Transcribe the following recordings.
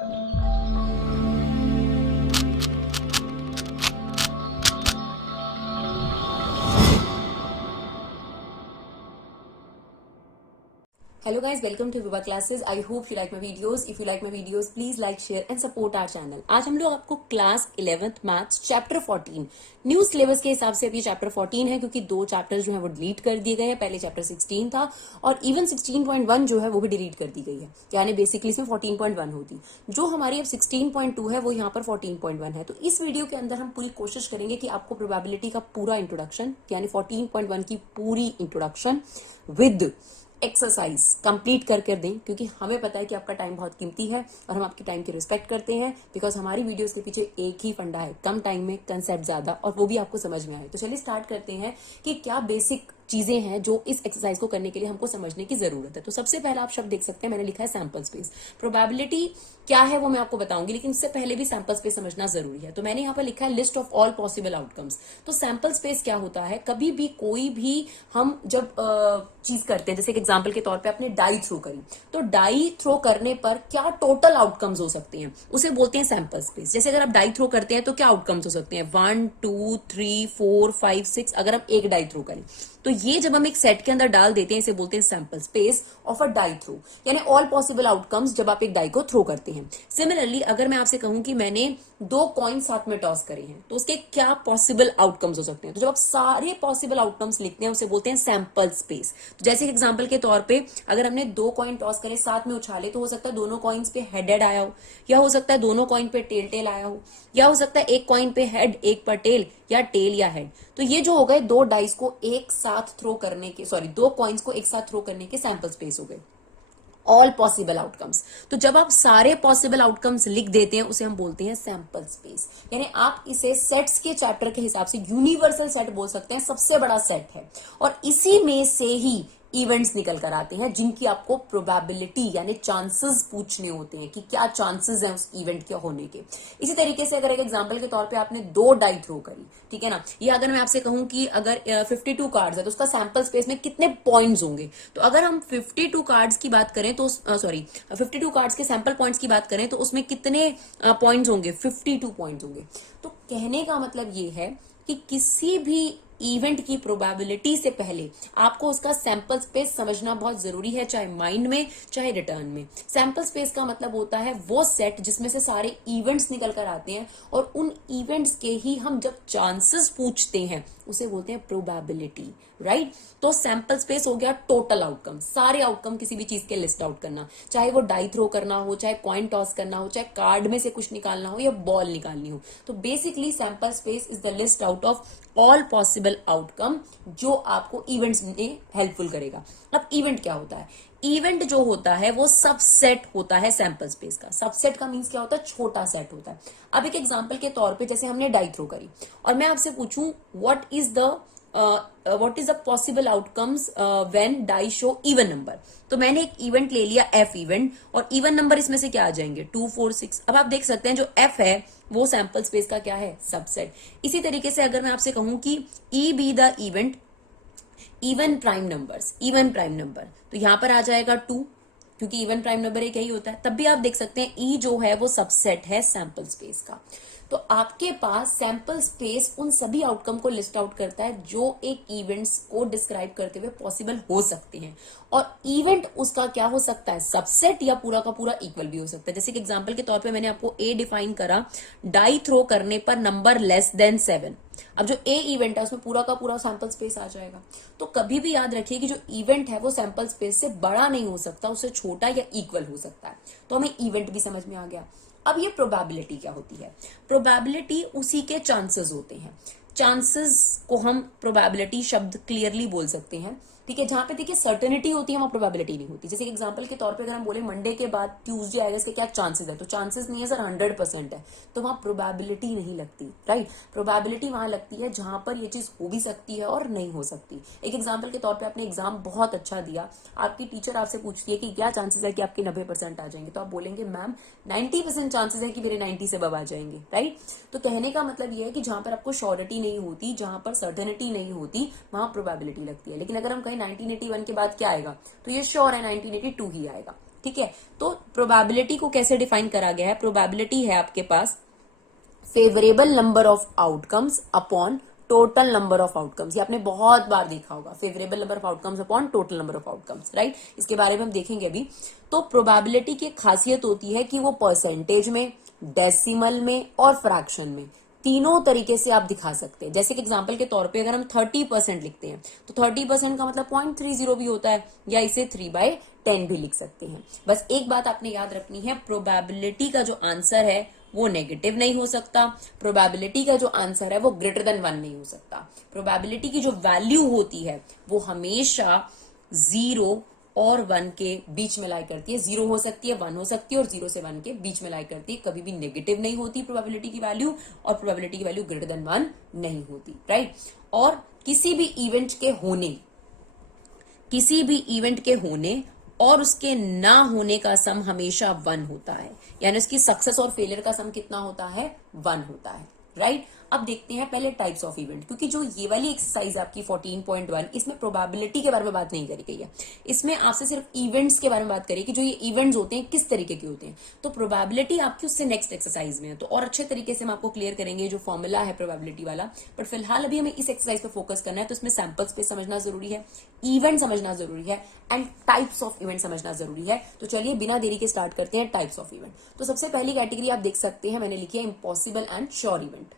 Hello guys, welcome to Viva Classes. I hope you like my videos. If you like my videos, please like, share and support our channel. आज हम लोग आपको class 11th maths chapter 14 new syllabus के हिसाब से अभी chapter 14 है, क्योंकि दो चैप्टर्स जो है वो डिलीट कर दिए गए हैं. पहले चैप्टर 16 था और इवन 16.1 जो है वो भी डिलीट कर दी गई है, यानी बेसिकली इसमें 14.1 होती. जो हमारी अब 16.2 है वो यहाँ पर 14.1 है. तो इस वीडियो के अंदर हम पूरी कोशिश करेंगे कि आपको प्रोबेबिलिटी का पूरा इंट्रोडक्शन यानी 14.1 की पूरी इंट्रोडक्शन विद एक्सरसाइज कंप्लीट कर दें, क्योंकि हमें पता है कि आपका टाइम बहुत कीमती है और हम आपके टाइम की रिस्पेक्ट करते हैं. बिकॉज हमारी वीडियोस के पीछे एक ही फंडा है, कम टाइम में कंसेप्ट ज्यादा, और वो भी आपको समझ में आए. तो चलिए स्टार्ट करते हैं कि क्या बेसिक चीजें हैं जो इस एक्सरसाइज को करने के लिए हमको समझने की जरूरत है. तो सबसे पहला आप शब्द देख सकते हैं, मैंने लिखा है सैंपल स्पेस. प्रोबेबिलिटी क्या है वो मैं आपको बताऊंगी, लेकिन इससे पहले भी सैंपल स्पेस समझना जरूरी है. तो मैंने यहाँ पर लिखा है list of all possible outcomes. तो सैंपल स्पेस क्या होता है, कभी भी कोई भी हम जब चीज करते हैं, जैसे एग्जाम्पल के तौर पे आपने डाई थ्रो करी, तो डाई थ्रो करने पर क्या टोटल आउटकम्स हो सकते हैं उसे बोलते हैं सैंपल स्पेस. जैसे अगर आप डाई थ्रो करते हैं तो क्या आउटकम्स हो सकते हैं, 1 2 3 4 5 6. अगर हम एक डाई थ्रो करें तो ये जब हम एक सेट के अंदर डाल देते हैं इसे बोलते हैं sample space of a die throw, यानी ऑल पॉसिबल आउटकम्स जब आप एक डाई को थ्रो करते हैं. सिमिलरली अगर मैं आपसे कहूं कि मैंने दो कॉइन साथ में टॉस करे हैं तो उसके क्या पॉसिबल आउटकम्स हो सकते हैं, तो जब आप सारे पॉसिबल आउटकम्स लिखते हैं उसे बोलते हैं सैंपल स्पेस. तो जैसे एग्जांपल के तौर पे अगर हमने दो कॉइन टॉस करे साथ में उछाले, तो हो सकता है दोनों कॉइन्स पे हेड हेड आया हो, या हो सकता है दोनों कॉइन पे टेल टेल आया हो, या हो सकता है एक कॉइन पे हेड एक पर टेल, या टेल या हेड. तो ये जो हो गए दो डाइस को एक साथ थ्रो करने के, दो कॉइन्स को एक साथ थ्रो करने के सैंपल स्पेस हो गए, ऑल पॉसिबल आउटकम्स. तो जब आप सारे पॉसिबल आउटकम्स लिख देते हैं उसे हम बोलते हैं सैंपल स्पेस. यानी आप इसे सेट्स के चैप्टर के हिसाब से यूनिवर्सल सेट बोल सकते हैं, सबसे बड़ा सेट है, और इसी में से ही इवेंट्स निकल कर आते हैं जिनकी आपको प्रोबेबिलिटी यानी चांसेस पूछने होते हैं कि क्या चांसेस हैं उस इवेंट के होने के. इसी तरीके से अगर एक एग्जांपल के तौर पे आपने दो डाई थ्रो करी, ठीक है ना, या अगर मैं आपसे कहूं कि अगर 52 कार्ड्स है तो उसका सैंपल स्पेस में कितने पॉइंट्स होंगे, तो अगर हम 52 कार्ड्स की बात करें तो 52 कार्ड्स के सैंपल पॉइंट्स की बात करें तो उसमें कितने पॉइंट्स होंगे, 52 पॉइंट्स होंगे. तो कहने का मतलब ये है कि किसी भी इवेंट की प्रोबेबिलिटी से पहले आपको उसका सैंपल स्पेस समझना बहुत जरूरी है, चाहे माइंड में चाहे रिटर्न में. सैंपल स्पेस का मतलब होता है वो सेट जिसमें से सारे इवेंट्स निकल कर आते हैं और उन इवेंट्स के ही हम जब चांसेस पूछते हैं उसे बोलते हैं प्रोबेबिलिटी, राइट. तो सैंपल स्पेस हो गया टोटल आउटकम, सारे आउटकम किसी भी चीज के लिस्ट आउट करना, चाहे वो डाई थ्रो करना हो, चाहे कॉइन टॉस करना हो, चाहे कार्ड में से कुछ निकालना हो या बॉल निकालनी हो. तो basically sample space is the list out of all possible outcome जो आपको इवेंट्स में हेल्पफुल करेगा. अब इवेंट क्या होता है, इवेंट जो होता है वो सबसेट होता है सैंपल स्पेस का. सबसेट का मींस क्या होता है, छोटा सेट होता है. अब एक एग्जांपल के तौर पे जैसे हमने डाई थ्रो करी और मैं आपसे पूछूं what is the possible outcomes when die show even number, तो मैंने एक इवेंट ले लिया एफ इवेंट, और इवन नंबर इसमें से क्या आ जाएंगे, 2 4 6. अब आप देख सकते हैं जो एफ है वो सैंपल स्पेस का क्या है, सबसेट. इसी तरीके से अगर मैं आपसे कहूं कि ई be the event even prime number, तो यहां पर आ जाएगा 2, क्योंकि इवन प्राइम नंबर एक यही होता है. तब भी आप देख सकते हैं ई जो है वो सबसेट है सैंपल स्पेस का. तो आपके पास सैंपल स्पेस उन सभी आउटकम को लिस्ट आउट करता है जो एक इवेंट्स को डिस्क्राइब करते हुए पॉसिबल हो सकते हैं, और इवेंट उसका क्या हो सकता है, सबसेट या पूरा का पूरा इक्वल भी हो सकता है. जैसे कि एग्जांपल के तौर पे मैंने आपको ए डिफाइन करा, डाई थ्रो करने पर नंबर लेस देन 7. अब जो ए इवेंट है उसमें पूरा का पूरा सैंपल स्पेस आ जाएगा. तो कभी भी याद रखिए कि जो इवेंट है वो सैंपल स्पेस से बड़ा नहीं हो सकता, उससे छोटा या इक्वल हो सकता है. तो हमें इवेंट भी समझ में आ गया. अब ये प्रोबेबिलिटी क्या होती है, प्रोबेबिलिटी उसी के चांसेस होते हैं. चांसेस को हम प्रोबेबिलिटी शब्द क्लियरली बोल सकते हैं, ठीक है. जहां पे देखिए सर्टेनिटी होती है वहां प्रोबेबिलिटी नहीं होती. जैसे एग्जांपल के तौर पे अगर हम बोले मंडे के बाद ट्यूसडे आएगा, इसके क्या चांसेस है, तो चांसेस नहीं है सर, 100% है, तो वहां प्रोबेबिलिटी नहीं लगती, राइट. प्रोबेबिलिटी वहां लगती है जहां पर ये चीज हो भी सकती है और नहीं हो सकती. एक एग्जाम्पल के तौर पर आपने एग्जाम बहुत अच्छा दिया, आपकी टीचर आपसे पूछती है कि क्या चांसेस है कि आपके 90% आ जाएंगे, तो आप बोलेंगे मैम 90% चांसेस है कि मेरे 90 से अब आ जाएंगे, राइट. तो कहने का मतलब यह है कि जहां पर आपको श्योरिटी नहीं होती, जहां पर सर्टेनिटी नहीं होती, वहां प्रोबेबिलिटी लगती है. लेकिन अगर हम कहीं 1981 के बाद क्या आएगा, तो ये श्योर है 1982 ही आएगा. ठीक है। तो प्रोबेबिलिटी को कैसे डिफाइन करा गया है, प्रोबेबिलिटी है आपके पास favourable number of outcomes upon total number of outcomes. ये आपने बहुत बार देखा होगा, favourable number of outcomes upon total number of outcomes, right. इसके बारे में हम देखेंगे अभी। तो प्रोबेबिलिटी की खासियत होती है कि वो परसेंटेज में, डेसिमल में और फ्रैक्शन में तीनों तरीके से आप दिखा सकते हैं। जैसे कि एग्जांपल के तौर पे अगर हम 30% लिखते हैं तो 30% का मतलब 0.30 भी होता है, या इसे 3/10 भी लिख सकते हैं। बस एक बात आपने याद रखनी है, प्रोबेबिलिटी का जो आंसर है वो नेगेटिव नहीं हो सकता, प्रोबेबिलिटी का जो आंसर है वो ग्रेटर देन 1 नहीं हो सकता। प्रोबेबिलिटी की जो वैल्यू होती है वो हमेशा 0 और 1 के बीच में लाई करती है। 0 हो सकती है, 1 हो सकती है, और 0 से 1 के बीच में लाई करती है। कभी भी नेगेटिव नहीं होती प्रोबेबिलिटी की वैल्यू, और प्रोबेबिलिटी की वैल्यू ग्रेटर देन 1 नहीं होती, राइट। और किसी भी इवेंट के होने और उसके ना होने का सम हमेशा 1 होता है, यानी उसकी सक्सेस और फेलियर का सम कितना होता है, 1 होता है, राइट। अब देखते हैं पहले टाइप्स ऑफ इवेंट, क्योंकि जो ये वाली एक्सरसाइज आपकी 14.1 इसमें प्रोबेबिलिटी के बारे में बात नहीं करी गई है, इसमें आपसे सिर्फ इवेंट्स के बारे में बात करी कि जो ये इवेंट्स होते हैं किस तरीके के होते हैं। तो प्रोबेबिलिटी आपकी उससे नेक्स्ट एक्सरसाइज में है, तो और अच्छे तरीके से हम आपको क्लियर करेंगे जो फॉर्मूला है प्रोबेबिलिटी वाला। बट फिलहाल अभी हमें इस एक्सरसाइज पे फोकस करना है, तो इसमें सैंपल स्पेस समझना जरूरी है, इवेंट समझना जरूरी है, एंड टाइप्स ऑफ इवेंट समझना जरूरी है। तो चलिए बिना देरी के स्टार्ट करते हैं टाइप्स ऑफ इवेंट। तो सबसे पहली कैटेगरी आप देख सकते हैं, मैंने लिखी है इम्पॉसिबल एंड श्योर इवेंट।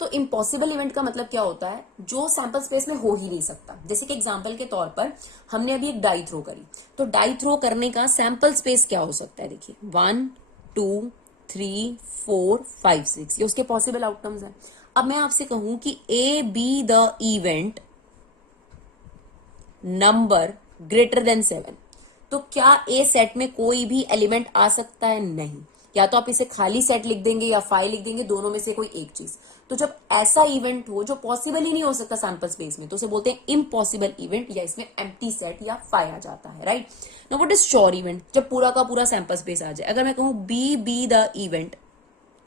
तो इम्पॉसिबल इवेंट का मतलब क्या होता है, जो सैंपल स्पेस में हो ही नहीं सकता। जैसे कि एग्जांपल के तौर पर हमने अभी एक डाई थ्रो करी, तो डाई थ्रो करने का सैंपल स्पेस क्या हो सकता है, देखिए 1 2 3 4 5 6, ये उसके पॉसिबल आउटकम्स हैं। अब मैं आपसे कहूं कि ए be the event number greater than 7, तो क्या ए सेट में कोई भी एलिमेंट आ सकता है, नहीं। या तो आप इसे खाली सेट लिख देंगे या 5 लिख देंगे, दोनों में से कोई एक चीज। तो जब ऐसा इवेंट हो जो पॉसिबल ही नहीं हो सकता सैंपल स्पेस में, तो उसे बोलते हैं इम्पॉसिबल इवेंट, या इसमें एम्प्टी सेट या 5 आ जाता है, right. Now what is sure event, जब पूरा का पूरा सैंपल स्पेस आ जाए। अगर मैं कहूं B the event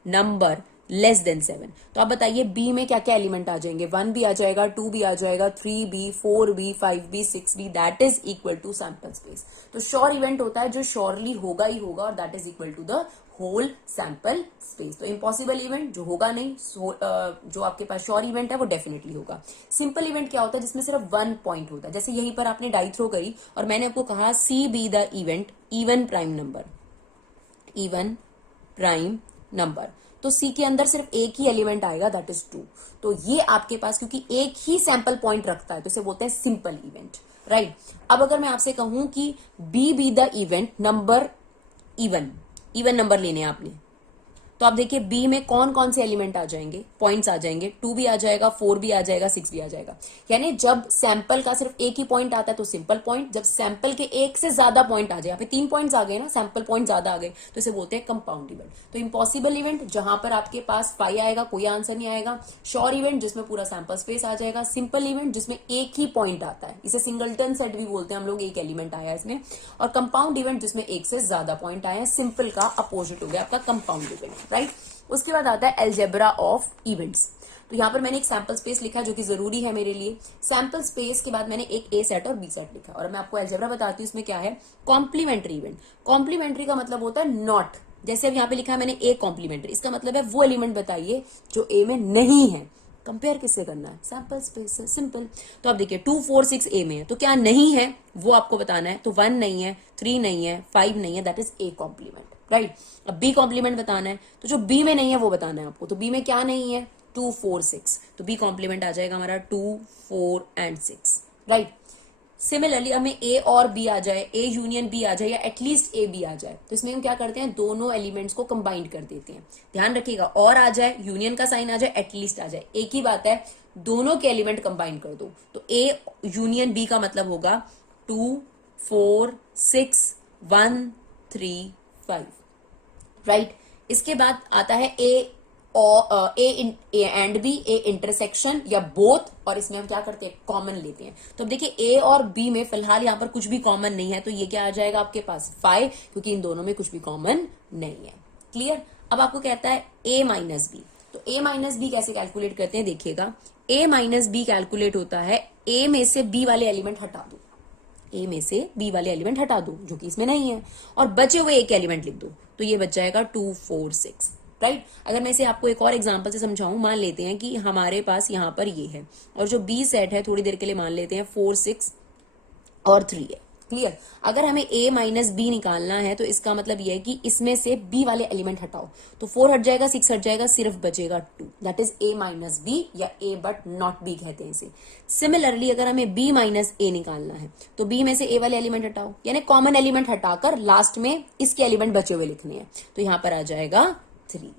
number less than 7, तो आप बताइए बी में क्या क्या एलिमेंट आ जाएंगे, 1 भी आ जाएगा, 2 भी आ जाएगा, 3b 4b 5b 6b, that is equal to sample space. तो श्योर इवेंट होता है जो श्योरली होगा ही होगा, और that is equal to the whole sample space. तो इम्पॉसिबल इवेंट जो होगा नहीं, जो आपके पास श्योर इवेंट है वो डेफिनेटली होगा। सिंपल इवेंट क्या होता है, जिसमें सिर्फ 1 पॉइंट होता है। जैसे यहीं पर आपने डाई थ्रो करी और मैंने आपको कहा C be the event even prime number, तो सी के अंदर सिर्फ एक ही एलिमेंट आएगा, दैट इज 2। तो ये आपके पास क्योंकि एक ही सैंपल पॉइंट रखता है, तो इसे बोलते हैं सिंपल इवेंट, राइट। अब अगर मैं आपसे कहूं कि B the event number even number लेने हैं आपने, तो आप देखिए बी में कौन कौन से एलिमेंट आ जाएंगे, पॉइंट्स आ जाएंगे, 2 भी आ जाएगा, 4 भी आ जाएगा, 6 भी आ जाएगा। यानी जब सैंपल का सिर्फ एक ही पॉइंट आता है तो सिंपल पॉइंट, जब सैंपल के एक से ज्यादा पॉइंट आ जाए, यहाँ पे 3 पॉइंट्स आ गए ना, सैंपल पॉइंट ज्यादा आ गए, तो इसे बोलते हैं कंपाउंड इवेंट। तो इम्पॉसिबल इवेंट जहां पर आपके पास 5 आएगा, कोई आंसर नहीं आएगा। श्योर इवेंट जिसमें पूरा सैंपल स्पेस आ जाएगा। सिंपल इवेंट जिसमें एक ही पॉइंट आता है, इसे सिंगलटन सेट भी बोलते हैं हम लोग, एक एलिमेंट आया इसमें। और कंपाउंड इवेंट जिसमें एक से ज्यादा पॉइंट आए हैं। सिंपल का अपोजिट हो गया आपका कंपाउंड इवेंट, राइट। उसके बाद आता है अलजेब्रा ऑफ इवेंट्स। तो यहां पर मैंने एक सैंपल स्पेस लिखा जो कि जरूरी है मेरे लिए। सैंपल स्पेस के बाद मैंने एक ए सेट और बी सेट लिखा, और मैं आपको अलजेब्रा बताती हूँ इसमें क्या है। कॉम्प्लीमेंट्री इवेंट, कॉम्प्लीमेंट्री का मतलब होता है नॉट। जैसे अब यहाँ पे लिखा है मैंने ए कॉम्प्लीमेंट्री, इसका मतलब है वो एलिमेंट बताइए जो ए में नहीं है। कंपेयर किससे करना है, सैंपल स्पेस से, सिंपल। तो आप देखिए 2 4 6 ए में है, तो क्या नहीं है वो आपको बताना है। तो 1 नहीं है, 3 नहीं है, 5 नहीं है, that is A complement, right. अब बी कॉम्प्लीमेंट बताना है, तो जो बी में नहीं है वो बताना है आपको। तो बी में क्या नहीं है, 2 4 6, तो बी कॉम्प्लीमेंट आ जाएगा हमारा 2 4 एंड 6, राइट। सिमिलरली हमें ए और बी आ जाए, ए यूनियन बी आ जाए, या एटलीस्ट ए बी आ जाए, तो इसमें हम क्या करते हैं, दोनों एलिमेंट्स को कंबाइन कर देते हैं। ध्यान रखिएगा, और आ जाए, यूनियन का साइन आ जाए, एटलीस्ट आ जाए, एक ही बात है, दोनों के एलिमेंट कंबाइन कर दो। तो ए यूनियन बी का मतलब होगा 2 4 6 1 3 5, राइट। इसके बाद आता है ए और A and B, A intersection या बोथ, और इसमें हम क्या करते हैं, कॉमन लेते हैं। तो अब देखिए ए और बी में फिलहाल यहाँ पर कुछ भी कॉमन नहीं है, तो ये क्या आ जाएगा आपके पास 5, क्योंकि इन दोनों में कुछ भी कॉमन नहीं है। क्लियर। अब आपको कहता है ए माइनस बी, तो ए माइनस बी कैसे कैलकुलेट करते हैं, देखिएगा। ए माइनस बी कैलकुलेट होता है, ए में से बी वाले एलिमेंट हटा दो, ए में से बी वाले एलिमेंट हटा दो जो कि इसमें नहीं है, और बचे हुए एक एलिमेंट लिख दो, तो ये बच जाएगा 2 4 6, राइट। अगर मैं इसे आपको एक और एग्जांपल से समझाऊं, मान लेते हैं कि हमारे पास यहाँ पर ये है और जो बी सेट है थोड़ी देर के लिए मान लेते हैं 4 6 और 3 है। क्लियर। अगर हमें a माइनस बी निकालना है तो इसका मतलब यह है कि इसमें से b वाले एलिमेंट हटाओ, तो 4 हट जाएगा, 6 हट जाएगा, सिर्फ बचेगा 2, that is a minus B या a बट नॉट b कहते हैं इसे। सिमिलरली अगर हमें b माइनस a निकालना है तो b में से a वाले एलिमेंट हटाओ, यानी कॉमन एलिमेंट हटाकर लास्ट में इसके एलिमेंट बचे हुए लिखने हैं, तो यहां पर आ जाएगा 3,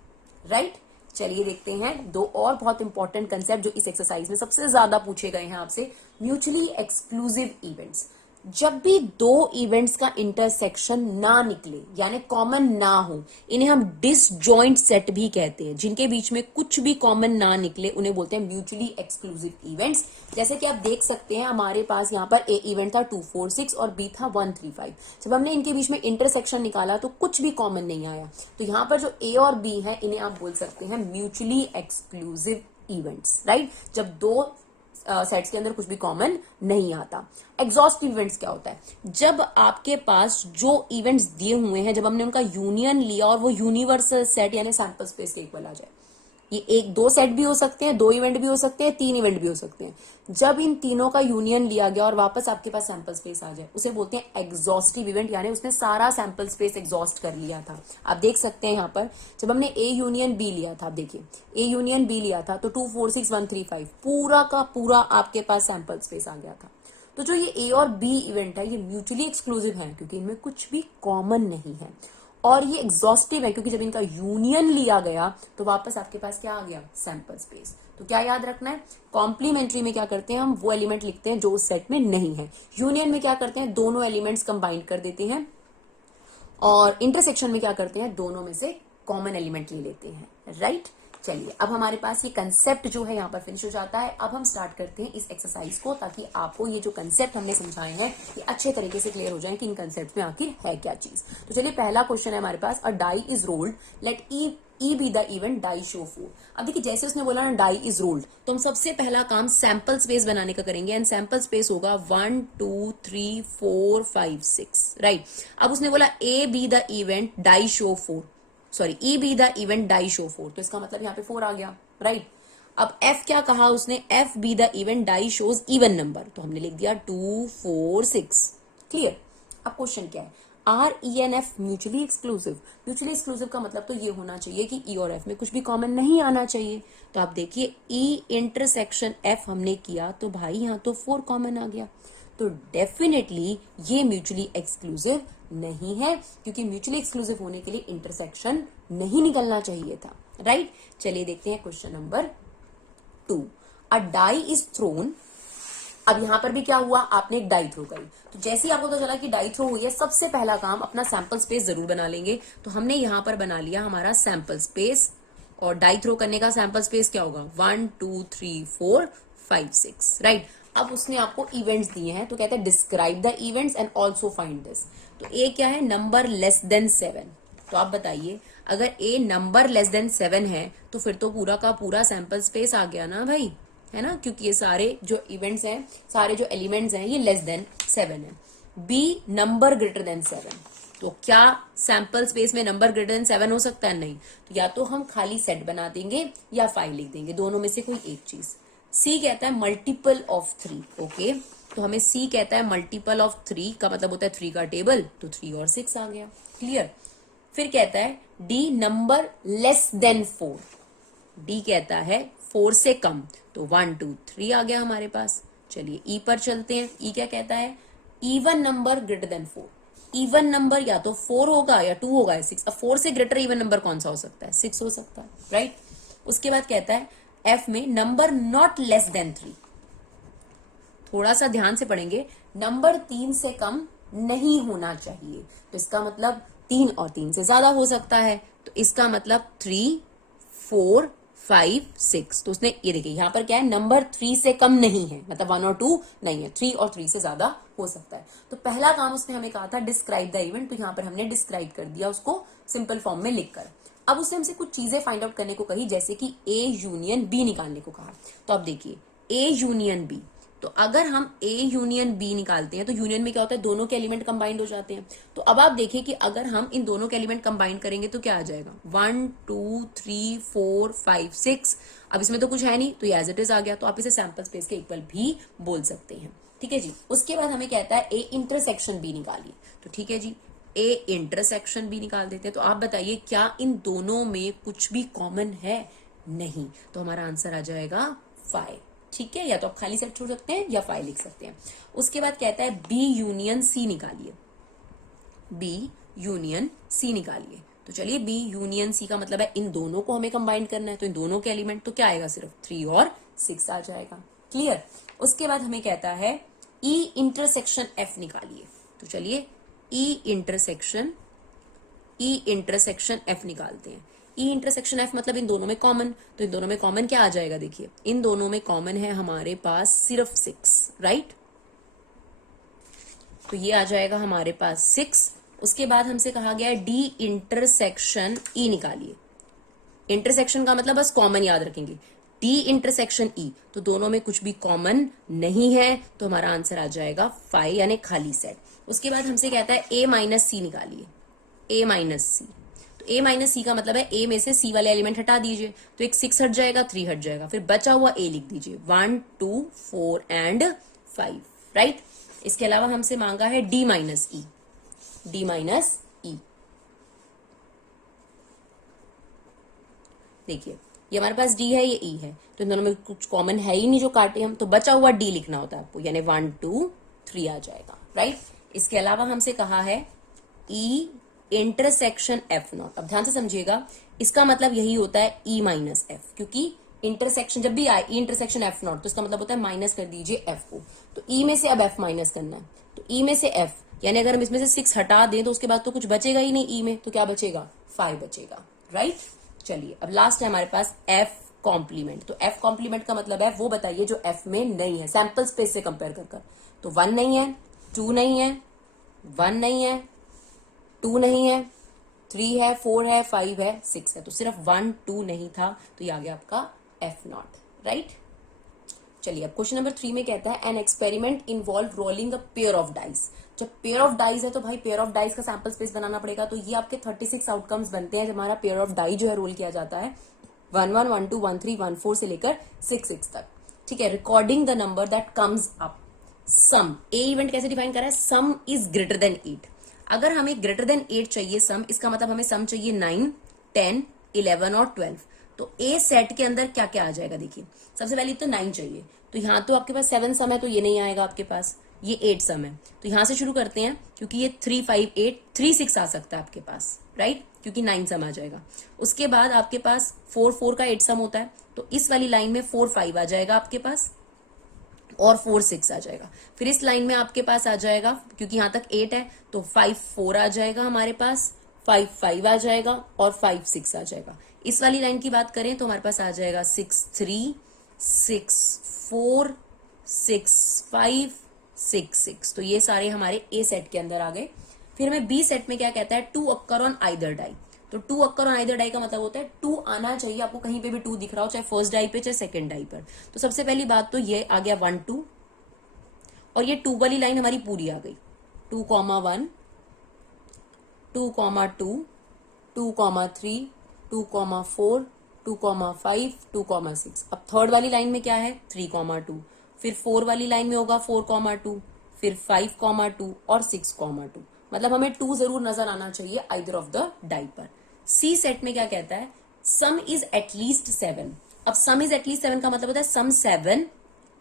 राइट। चलिए देखते हैं दो और बहुत इंपॉर्टेंट कंसेप्ट जो इस एक्सरसाइज में सबसे ज्यादा पूछे गए हैं आपसे, म्यूचुअली एक्सक्लूसिव इवेंट्स। जब भी दो इवेंट्स का इंटरसेक्शन ना निकले यानी कॉमन ना हो, इन्हें हम डिसजॉइंट सेट भी कहते हैं। जिनके बीच में कुछ भी कॉमन ना निकले उन्हें बोलते हैं म्यूचुअली एक्सक्लूसिव इवेंट्स। जैसे कि आप देख सकते हैं हमारे पास यहाँ पर ए इवेंट था 2 4 6 और बी था 1 3 5। जब हमने इनके बीच में इंटरसेक्शन निकाला तो कुछ भी कॉमन नहीं आया, तो यहाँ पर जो ए और बी है इन्हें आप बोल सकते हैं म्यूचुअली एक्सक्लूसिव इवेंट्स, राइट। जब दो सेट्स के अंदर कुछ भी कॉमन नहीं आता। एग्जॉस्टिव इवेंट्स क्या होता है, जब आपके पास जो इवेंट्स दिए हुए हैं जब हमने उनका यूनियन लिया और वो यूनिवर्सल सेट यानी सैंपल स्पेस के इक्वल आ जाए। ये एक दो सेट भी हो सकते हैं, दो इवेंट भी हो सकते हैं, तीन इवेंट भी हो सकते हैं। जब इन तीनों का यूनियन लिया गया और वापस आपके पास सैंपल स्पेस आ जाए उसे बोलते हैं एग्जॉस्टिव इवेंट, यानी उसने सारा सैंपल स्पेस एग्जॉस्ट कर लिया था। आप देख सकते हैं यहाँ पर जब हमने ए यूनियन बी लिया था, आप देखिए ए यूनियन बी लिया था तो 2 4 6 1 3 5 पूरा का पूरा आपके पास सैंपल स्पेस आ गया था। तो जो ये ए और बी इवेंट है ये म्यूचुअली एक्सक्लूसिव है क्योंकि इनमें कुछ भी कॉमन नहीं है, और ये एग्जॉस्टिव है क्योंकि जब इनका यूनियन लिया गया तो वापस आपके पास क्या आ गया, सैंपल स्पेस। तो क्या याद रखना है, कॉम्प्लीमेंट्री में क्या करते हैं हम वो एलिमेंट लिखते हैं जो उस सेट में नहीं है, यूनियन में क्या करते हैं दोनों एलिमेंट्स कंबाइन कर देते हैं, और इंटरसेक्शन में क्या करते हैं दोनों में से कॉमन एलिमेंट ले लेते हैं, राइट। चलिए अब हमारे पास ये कंसेप्ट जो है यहाँ पर फिनिश हो जाता है। अब हम स्टार्ट करते हैं इस एक्सरसाइज को ताकि आपको ये जो कंसेप्ट हमने समझाए हैं ये अच्छे तरीके से क्लियर हो जाए कि इन कंसेप्ट में आखिर है क्या चीज। तो चलिए पहला क्वेश्चन है हमारे पास, a die is rolled, let E be the event die show 4। अब देखिए जैसे उसने बोला ना डाई इज रोल्ड, तो हम सबसे पहला काम सैंपल स्पेस बनाने का करेंगे, एंड सैंपल स्पेस होगा 1 2 3 4 5 6, राइट। अब उसने बोला A be the event die show 4, sorry E be the event die show 4, तो इसका मतलब यहाँ पे 4 आ गया, राइट। अब एफ क्या कहा उसने, F be the event die shows even number, तो हमने लिख दिया 2 4 6, क्लियर। अब क्वेश्चन क्या है, are E and F mutually exclusive. Mutually exclusive का मतलब तो ये होना चाहिए कि ई और एफ में कुछ भी कॉमन नहीं आना चाहिए। तो आप देखिए ई इंटरसेक्शन एफ हमने किया तो भाई यहाँ तो 4 कॉमन आ गया, तो डेफिनेटली ये म्यूचुअली एक्सक्लूसिव नहीं है क्योंकि म्यूचुअली एक्सक्लूसिव होने के लिए इंटरसेक्शन नहीं निकलना चाहिए था, राइट। चलिए देखते हैं question number 2, a die is thrown. अब यहां पर भी क्या हुआ, आपने एक डाई थ्रो करी, तो जैसे ही आपको पता चला कि डाई थ्रो हुई है सबसे पहला काम अपना सैंपल स्पेस जरूर बना लेंगे। तो हमने यहां पर बना लिया हमारा सैंपल स्पेस, और डाई थ्रो करने का सैंपल स्पेस क्या होगा 1 2 3 4 5 6, राइट। अब उसने आपको इवेंट्स दिए हैं तो कहते हैं describe the events and also find this. तो ए क्या है, नंबर लेस देन 7। तो आप बताइए अगर ए नंबर लेस देन 7 है तो फिर तो पूरा का पूरा सैंपल स्पेस आ गया ना भाई, है ना, क्योंकि ये सारे जो इवेंट्स हैं सारे जो एलिमेंट्स हैं ये लेस देन 7 है। बी नंबर ग्रेटर देन 7, तो क्या सैंपल स्पेस में नंबर ग्रेटर देन 7 हो सकता है, नहीं। तो या तो हम खाली सेट बना देंगे या 5 लिख देंगे, दोनों में से कोई एक चीज। सी कहता है मल्टीपल ऑफ 3, ओके। तो हमें सी कहता है मल्टीपल ऑफ 3 का मतलब होता है 3 का टेबल, तो 3 और 6 आ गया, क्लियर। फिर कहता है D number less than 4, D कहता है 4 से कम, तो 1 2 3 आ गया हमारे पास। चलिए ई पर चलते हैं, ई क्या कहता है, even number greater than 4। Even number या तो 4 होगा या 2 होगा या 6। अब 4 से ग्रेटर इवन नंबर कौन सा हो सकता है, 6 हो सकता है, राइट। उसके बाद कहता है एफ में नंबर नॉट लेस देन 3, थोड़ा सा ध्यान से पढ़ेंगे, नंबर 3 से कम नहीं होना चाहिए, तो इसका मतलब 3 और 3 से ज्यादा हो सकता है, तो इसका मतलब 3 4 5 6। तो उसने ये देखिए यहाँ पर क्या है, नंबर 3 से कम नहीं है, मतलब 1 और 2 नहीं है, 3 और 3 से ज्यादा हो सकता है। तो पहला काम उसने हमें कहा था डिस्क्राइब द इवेंट, तो यहाँ पर हमने डिस्क्राइब कर दिया उसको सिंपल फॉर्म में लिखकर। अब उसने हमसे कुछ चीजें फाइंड आउट करने को कही, जैसे कि ए यूनियन बी निकालने को कहा। तो अब देखिए ए यूनियन बी, तो अगर हम A यूनियन B निकालते हैं तो यूनियन में क्या होता है, दोनों के एलिमेंट कंबाइंड हो जाते हैं। तो अब आप देखिए कि अगर हम इन दोनों के एलिमेंट कंबाइन करेंगे तो क्या आ जाएगा, 1 2 3 4 5 6। अब इसमें तो कुछ है नहीं तो ये एज इट इज आ गया, तो आप इसे सैंपल स्पेस के इक्वल भी बोल सकते हैं। ठीक है जी। उसके बाद हमें कहता है A इंटरसेक्शन B निकालिए। तो ठीक है जी, A इंटरसेक्शन B निकाल देते हैं। तो आप बताइए क्या इन दोनों में कुछ भी कॉमन है, नहीं, तो हमारा आंसर आ जाएगा 5। ठीक है, या तो आप खाली सेट छोड़ सकते हैं या 5 लिख सकते हैं। उसके बाद कहता है B यूनियन C निकालिए। B यूनियन C निकालिए। तो चलिए B यूनियन C का मतलब है इन दोनों को हमें कंबाइन करना है, तो इन दोनों के एलिमेंट तो क्या आएगा, सिर्फ 3 और 6 आ जाएगा। क्लियर। उसके बाद हमें कहता है E इंटरसेक्शन F निकालिए। तो चलिए E इंटरसेक्शन F निकालते हैं। E इंटरसेक्शन F मतलब इन दोनों में कॉमन, तो इन दोनों में कॉमन क्या आ जाएगा, देखिए इन दोनों में कॉमन है हमारे पास सिर्फ 6, राइट। तो ये आ जाएगा हमारे पास 6। उसके बाद हमसे कहा गया है D इंटरसेक्शन E निकालिए। इंटरसेक्शन का मतलब बस कॉमन याद रखेंगे, D इंटरसेक्शन E, तो दोनों में कुछ भी कॉमन नहीं है, तो हमारा आंसर आ जाएगा 5 यानी खाली सेट। उसके बाद हमसे कहता है A माइनस C निकालिए। A माइनस सी, तो A माइनस सी का मतलब है A में से C वाले एलिमेंट हटा दीजिए, तो एक 6 हट जाएगा, 3 हट जाएगा, फिर बचा हुआ A लिख दीजिए, 1 2 4 एंड 5, राइट। इसके अलावा हमसे मांगा है D माइनस ई। D माइनस ई, देखिए ये हमारे पास D है, ये E है, तो इन दोनों में कुछ कॉमन है ही नहीं जो काटे हम, तो बचा हुआ D लिखना होता है आपको, यानी 1 2 3 आ जाएगा, राइट। इसके अलावा हमसे कहा है E इंटरसेक्शन F नॉट। अब ध्यान से समझिएगा, इसका मतलब यही होता है E माइनस F, क्योंकि इंटरसेक्शन जब भी आए E इंटरसेक्शन F नॉट तो इसका मतलब होता है माइनस कर दीजिए F को, तो E में से अब F माइनस करना है, तो E में से F, यानी अगर हम इसमें से 6 हटा दें तो उसके बाद तो कुछ बचेगा ही नहीं E में, तो क्या बचेगा, 5 बचेगा, राइट। चलिए अब लास्ट है हमारे पास F कॉम्प्लीमेंट। तो F कॉम्प्लीमेंट का मतलब है वो बताइए जो F में नहीं है, सैंपल स्पेस से कंपेयर कर। तो 1 नहीं है, 2 नहीं है, 1 नहीं है, 2 नहीं है, 3 है, 4 है, 5 है, 6 है, तो सिर्फ 1 2 नहीं था, तो ये आ गया आपका F नॉट, राइट। चलिए अब क्वेश्चन नंबर 3 में कहता है an experiment involve rolling a pair of dice. जब पेयर ऑफ डाइस है तो भाई पेयर ऑफ डाइस का सैंपल स्पेस बनाना पड़ेगा, तो ये आपके 36 आउटकम्स बनते हैं जब हमारा पेयर ऑफ डाई जो है रोल किया जाता है 1 1 1 2 1 3 1 4 से लेकर 6 6 तक। ठीक है, recording the number that comes up sum. A event कैसे डिफाइन करा है, सम इज ग्रेटर देन 8। अगर हमें ग्रेटर देन 8 चाहिए सम, इसका मतलब हमें सम चाहिए 9 10 11 और 12। तो ए सेट के अंदर क्या क्या आ जाएगा, देखिए सबसे पहले तो 9 चाहिए, तो यहाँ तो आपके पास 7 सम है तो ये नहीं आएगा आपके पास, ये 8 सम है, तो यहां से शुरू करते हैं क्योंकि ये 3 5 8 3 6 आ सकता है आपके पास, राइट, क्योंकि 9 सम आ जाएगा। उसके बाद आपके पास 4 4 का 8 सम होता है, तो इस वाली लाइन में 4 5 आ जाएगा आपके पास और 4 6 आ जाएगा। फिर इस लाइन में आपके पास आ जाएगा, क्योंकि यहां तक 8 है तो 5 4 आ जाएगा हमारे पास, 5 5 आ जाएगा और 5 6 आ जाएगा। इस वाली लाइन की बात करें तो हमारे पास आ जाएगा 6 3 6 4 6 5 6 6। तो ये सारे हमारे ए सेट के अंदर आ गए। फिर हमें बी सेट में क्या कहता है, 2 अक्कर ऑन आइदर डाई। तो 2 अक्कर ऑन आइदर डाई का मतलब होता है 2 आना चाहिए, आपको कहीं पे भी 2 दिख रहा हो, चाहे फर्स्ट डाई पे चाहे सेकंड डाई पर। तो सबसे पहली बात तो ये आ गया 1 2, और ये 2 वाली लाइन हमारी पूरी आ गई, 2 1 2 2 2 3 2 4 2 5 2 6। अब थर्ड वाली लाइन में क्या है, 3 2, फिर 4 वाली लाइन में होगा 4 2, फिर 5 2 और 6 2। मतलब हमें 2 जरूर नजर आना चाहिए आइदर ऑफ द डाई पर। सी सेट में क्या कहता है, सम इज एटलीस्ट 7। अब सम इज एटलीस्ट 7 का मतलब होता है सम 7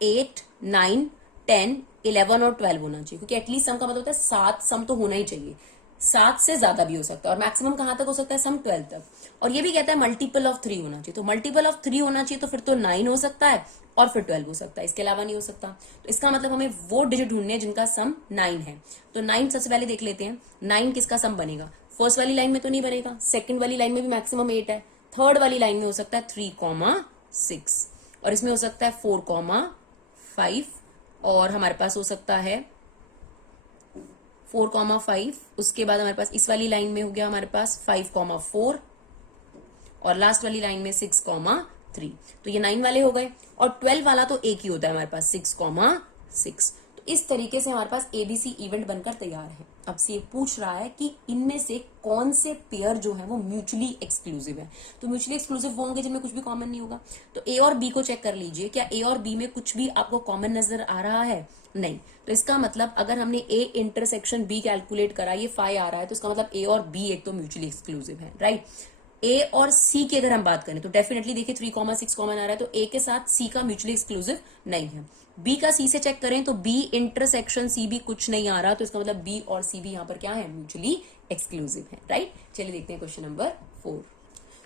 8 9 10 11 और 12 होना चाहिए, क्योंकि एटलीस्ट सम का मतलब होता है 7 सम तो होना ही चाहिए, 7 से ज्यादा भी हो सकता है, और मैक्सिमम कहां तक हो सकता है, सम 12 तक। और ये भी कहता है मल्टीपल ऑफ 3 होना चाहिए, तो मल्टीपल ऑफ 3 होना चाहिए, तो फिर तो 9 हो सकता है और फिर 12 हो सकता है, इसके अलावा नहीं हो सकता। तो इसका मतलब हमें वो डिजिट ढूंढने हैं जिनका सम 9 है। तो 9 सबसे पहले देख लेते हैं, 9 किसका सम बनेगा, फर्स्ट वाली लाइन में तो नहीं बनेगा, सेकंड वाली लाइन में भी मैक्सिमम 8 है, थर्ड वाली लाइन में हो सकता है 3 6, और इसमें हो सकता है 4 5, और हमारे पास हो सकता है 4 5। उसके बाद हमारे पास इस वाली लाइन में हो गया हमारे पास 5 4, और लास्ट वाली लाइन में 6 3। तो ये 9 वाले हो गए, और 12 वाला तो एक ही होता है हमारे पास 6 6। तो इस तरीके से हमारे पास ABC इवेंट बनकर तैयार है। अब से ये पूछ रहा है कि इनमें से कौन से पेयर जो है वो म्यूचुअली एक्सक्लूसिव है। तो म्यूचुअली एक्सक्लूसिव वो होंगे जिनमें कुछ भी कॉमन नहीं होगा। तो A और B को चेक कर लीजिए, क्या A और B में कुछ भी आपको कॉमन नजर आ रहा है? नहीं। तो इसका मतलब अगर हमने A इंटरसेक्शन B कैलकुलेट करा, ये 5 आ रहा है, तो इसका मतलब A और B एक तो म्यूचुअली एक्सक्लूसिव है, राइट। A और C की अगर हम बात करें तो डेफिनेटली देखिए 3,6 कॉमन आ रहा है, तो A के साथ C का म्यूचुअली एक्सक्लूसिव नहीं है। B का C से चेक करें तो B इंटरसेक्शन C भी कुछ नहीं आ रहा, तो इसका मतलब B और C भी यहाँ पर क्या है? म्यूचुअली एक्सक्लूसिव है, राइट। चलिए देखते हैं क्वेश्चन नंबर 4।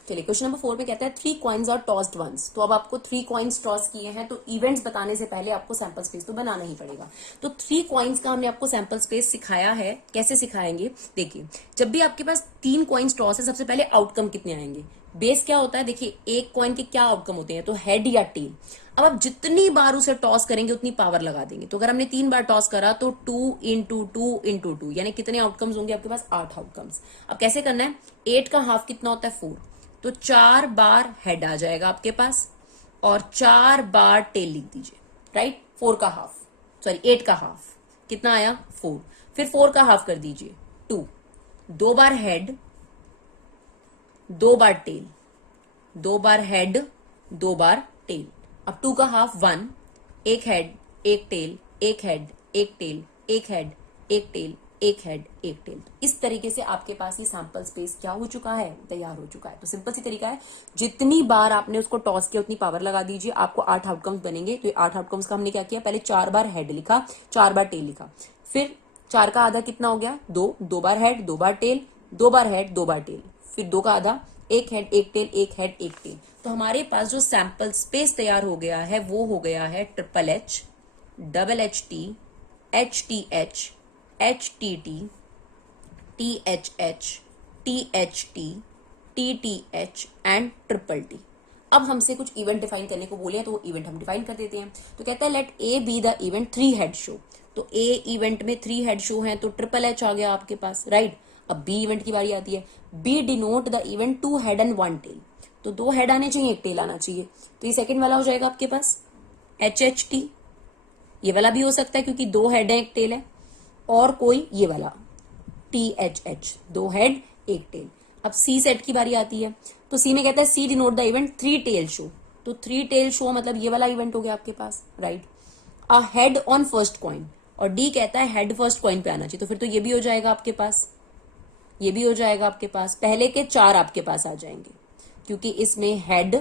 चलिए क्वेश्चन नंबर 4 में कहता है 3 कॉइन्स आर टॉस्ड वंस। तो अब आपको 3 कॉइन्स टॉस किए हैं, तो इवेंट्स बताने से पहले आपको सैंपल स्पेस तो बनाना ही पड़ेगा। तो 3 कॉइन्स का हमने आपको सैंपल स्पेस सिखाया है। कैसे सिखाएंगे? देखिए, जब भी आपके पास 3 कॉइन्स टॉस है, सबसे पहले आउटकम कितने आएंगे? बेस क्या होता है? देखिए, एक कॉइन के क्या आउटकम होते हैं? तो हेड या टेल। अब आप जितनी बार उसे टॉस करेंगे उतनी पावर लगा देंगे। तो अगर हमने 3 बार टॉस करा तो 2 इंटू 2 इंटू 2, यानी कितने आउटकम्स होंगे आपके पास? 8 आउटकम्स। अब कैसे करना है? 8 का हाफ कितना होता है? 4। तो 4 बार हेड आ जाएगा आपके पास और 4 बार टेल लिख दीजिए, राइट। 4 का हाफ, सॉरी 8 का हाफ कितना आया? 4। फिर 4 का हाफ कर दीजिए 2। 2 बार हेड, 2 बार टेल, 2 बार हेड, 2 बार टेल। अब 2 का हाफ 1, एक हेड एक टेल, एक हेड एक टेल, एक हेड एक टेल, एक हेड एक टेल। इस तरीके से आपके पास ये सैंपल स्पेस क्या हो चुका है? तैयार हो चुका है। तो सिंपल सी तरीका है, जितनी बार आपने उसको टॉस किया उतनी पावर लगा दीजिए, आपको 8 आउटकम्स बनेंगे। तो 8 आउटकम्स का हमने क्या किया? पहले 4 बार हेड लिखा, 4 बार टेल लिखा। फिर 4 का आधा कितना हो गया? 2। 2 बार हेड, 2 बार टेल, 2 बार हेड, 2 बार टेल। फिर 2 का आधा, एक हेड एक टेल, एक हेड एक टेल। तो हमारे पास जो सैंपल स्पेस तैयार हो गया है वो हो गया है HHH, HHT, HTH, HTT, THH, THT, TTH and TTT। अब हमसे कुछ इवेंट डिफाइन करने को बोले हैं, तो वो इवेंट हम डिफाइन कर देते हैं। तो कहता है let A be the event 3 head show. तो ए इवेंट में 3 हेड शो हैं, तो HHH आ गया आपके पास, राइट। अब बी इवेंट की बारी आती है। B denote the event 2 head and 1 tail. तो 2 हेड आने चाहिए, 1 टेल आना चाहिए। तो ये सेकंड वाला हो जाएगा आपके पास HHT। ये वाला भी हो सकता है क्योंकि 2 हेड है 1 टेल है। और कोई ये वाला THH, 2 हेड 1 टेल। अब सी सेट की बारी आती है। तो सी में कहता है C denote the event 3 tail show. तो 3 टेल शो मतलब ये वाला इवेंट हो गया आपके पास, right. A head on first coin, और डी कहता है हेड फर्स्ट कॉइन पे आना चाहिए। तो फिर तो ये भी हो जाएगा आपके पास, ये भी हो जाएगा आपके पास। पहले के 4 आपके पास आ जाएंगे क्योंकि इसमें हेड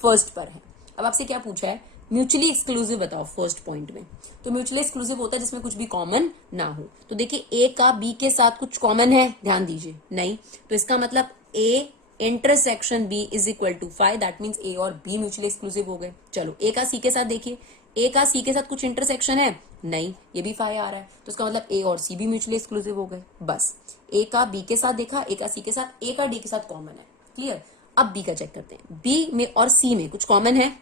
फर्स्ट पर है। अब आपसे क्या पूछा है? म्यूचुअली एक्सक्लूसिव बताओ फर्स्ट पॉइंट में। तो म्यूचुअली एक्सक्लूसिव होता है जिसमें कुछ भी कॉमन ना हो। तो देखिए ए का बी के साथ कुछ कॉमन है, ध्यान दीजिए, नहीं। तो इसका मतलब A intersection B is equal to 5, that means A और बी म्यूचुअली एक्सक्लूसिव हो गए। चलो ए का सी के साथ देखिए, ए का सी के साथ कुछ इंटरसेक्शन है, नहीं, ये भी 5 आ रहा है। तो इसका मतलब ए और सी भी म्यूचुअली एक्सक्लूसिव हो गए। बस ए का बी के साथ देखा, ए का सी के साथ, ए का डी के साथ कॉमन है, क्लियर। अब बी का चेक करते हैं। बी में और सी में कुछ कॉमन है,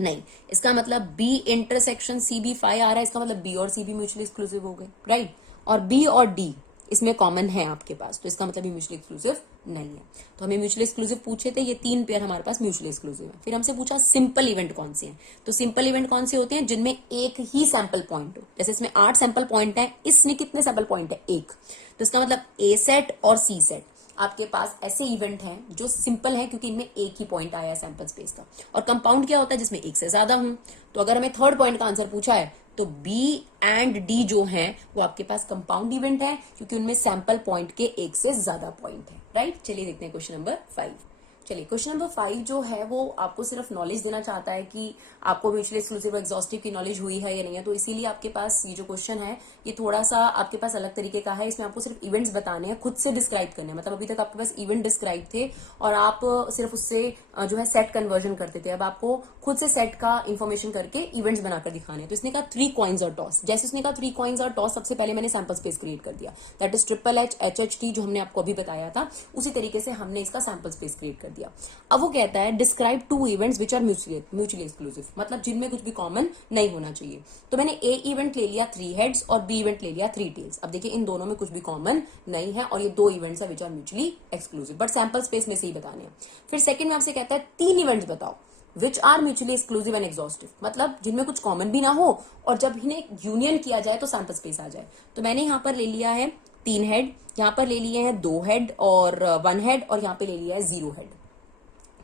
नहीं। इसका मतलब बी इंटरसेक्शन सी भी 5 आ रहा है, इसका मतलब बी और सी भी म्यूचुअली एक्सक्लूसिव हो गए, राइट। और बी और डी इसमें कॉमन है आपके पास, तो इसका मतलब ये म्यूचुअली एक्सक्लूसिव नहीं है। तो हमें म्यूचुअली एक्सक्लूसिव पूछे थे, ये 3 पेयर हमारे पास म्यूचुअली एक्सक्लूसिव है। फिर हमसे पूछा सिंपल इवेंट कौन से हैं। तो सिंपल इवेंट कौन से होते हैं? जिनमें एक ही सैंपल पॉइंट हो। जैसे इसमें 8 सैंपल पॉइंट है, इसमें कितने सैंपल पॉइंट है? 1। तो इसका मतलब ए सेट और सी सेट आपके पास ऐसे इवेंट हैं जो सिंपल हैं क्योंकि इनमें एक ही पॉइंट आया है सैंपल स्पेस का। और कंपाउंड क्या होता है? जिसमें एक से ज्यादा हूं। तो अगर हमें थर्ड पॉइंट का आंसर पूछा है तो बी एंड डी जो हैं वो आपके पास कंपाउंड इवेंट है क्योंकि उनमें सैंपल पॉइंट के एक से ज्यादा पॉइंट है, राइट। चलिए देखते हैं क्वेश्चन नंबर 5। चलिए क्वेश्चन नंबर 5 जो है वो आपको सिर्फ नॉलेज देना चाहता है कि आपको म्यूचुअली एक्सक्लूसिव और एग्जॉस्टिव की नॉलेज हुई है या नहीं है। तो इसीलिए आपके पास ये जो क्वेश्चन है ये थोड़ा सा आपके पास अलग तरीके का है। इसमें आपको सिर्फ इवेंट्स बताने हैं, खुद से डिस्क्राइब करने हैं। मतलब अभी तक आपके पास इवेंट डिस्क्राइब थे और आप सिर्फ उससे जो है सेट कन्वर्जन करते थे। अब आपको खुद से सेट का इन्फॉर्मेशन करके इवेंट्स बनाकर दिखाने हैं। तो इसने कहा 3 कॉइन्स और टॉस। जैसे उसने कहा 3 कॉइन्स और टॉस, सबसे पहले मैंने सैंपल स्पेस क्रिएट कर दिया, दैट इज HHH, HHT जो हमने आपको अभी बताया था। उसी तरीके से हमने इसका सैंपल स्पेस क्रिएट कर दिया। अब वो कहता है describe 2 events which are mutually exclusive, मतलब जिनमें कुछ भी कॉमन नहीं होना चाहिए। तो मैंने ए इवेंट ले लिया 3 हेड्स और बी इवेंट ले लिया 3 टेल्स। अब देखिए इन दोनों में कुछ भी कॉमन नहीं है और ये 2 इवेंट्स है which are mutually exclusive, but sample space में से ही बताने हैं। फिर सेकंड में आपसे कहता है 3 इवेंट्स बताओ which are mutually exclusive and exhaustive, मतलब जिनमें कुछ कॉमन भी ना हो और जब इन्हें यूनियन किया जाए तो सैंपल स्पेस आ जाए। तो मैंने यहाँ पर ले लिया है 3 हेड, यहाँ पर ले लिए हैं 2 हेड और 1 हेड, और यहाँ पे ले लिया है 0 हेड।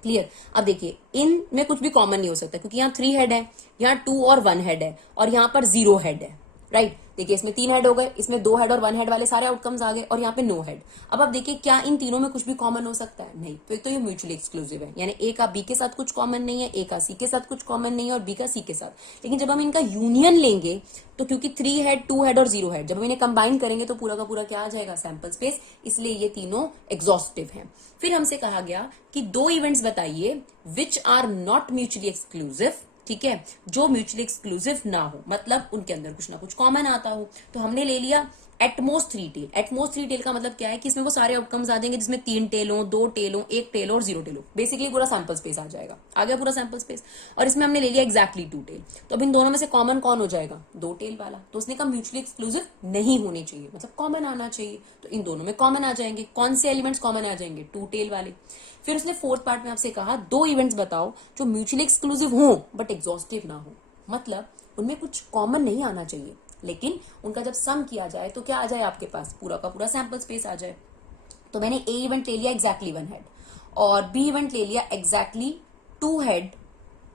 क्लियर। अब देखिए इनमें कुछ भी कॉमन नहीं हो सकता क्योंकि यहाँ 3 हेड है, यहाँ 2 और 1 हेड है, और यहाँ पर 0 हेड है। राइट, देखिए इसमें 3 हेड हो गए, इसमें 2 हेड और 1 हेड वाले सारे आउटकम्स आ गए, और यहाँ पे नो हेड। अब आप देखिए क्या इन तीनों में कुछ भी कॉमन हो सकता है? नहीं। तो एक तो ये म्यूचुअली एक्सक्लूसिव है, यानी ए का बी के साथ कुछ कॉमन नहीं है, ए का सी के साथ कुछ कॉमन नहीं है, और बी का सी के साथ। लेकिन जब हम इनका यूनियन लेंगे तो क्योंकि 3 हेड, 2 हेड और 0 हेड, जब हम इन्हें कंबाइन करेंगे तो पूरा का पूरा क्या आ जाएगा? Sample space. इसलिए ये तीनों एग्जॉस्टिव हैं। फिर हमसे कहा गया कि 2 इवेंट्स बताइए which are not mutually exclusive, ठीक है, जो म्यूचुअली एक्सक्लूसिव ना हो, मतलब उनके अंदर कुछ ना कुछ कॉमन आता हो। तो हमने ले लिया एटमोस्ट 3 टेल। एटमोस्ट 3 टेल का मतलब क्या है कि इसमें वो सारे आउटकम्स आ जाएंगे जिसमें 3 टेल हो, 2 टेल हो, 1 टेल और 0 टेल हो। बेसिकली पूरा सैंपल स्पेस आ जाएगा, आ गया पूरा सैंपल स्पेस। और इसमें हमने ले लिया एग्जैक्टली 2 टेल। तो अब इन दोनों में से कॉमन कौन हो जाएगा? 2 टेल वाला। तो उसने कहा म्यूचुअली एक्सक्लूसिव नहीं होने चाहिए, मतलब कॉमन आना चाहिए। तो इन दोनों में कॉमन आ जाएंगे। कौन से एलिमेंट्स कॉमन आ जाएंगे? 2 टेल वाले। फिर उसने फोर्थ पार्ट में आपसे कहा 2 इवेंट्स बताओ जो म्यूचुअली एक्सक्लूसिव हो बट एग्जॉस्टिव ना हो, मतलब उनमें कुछ कॉमन नहीं आना चाहिए, लेकिन उनका जब सम किया जाए तो क्या आ जाए आपके पास? पूरा का पूरा सैंपल स्पेस आ जाए। तो मैंने ए इवेंट ले लिया एग्जैक्टली 1 हेड, और बी इवेंट ले लिया एग्जैक्टली 2 हेड।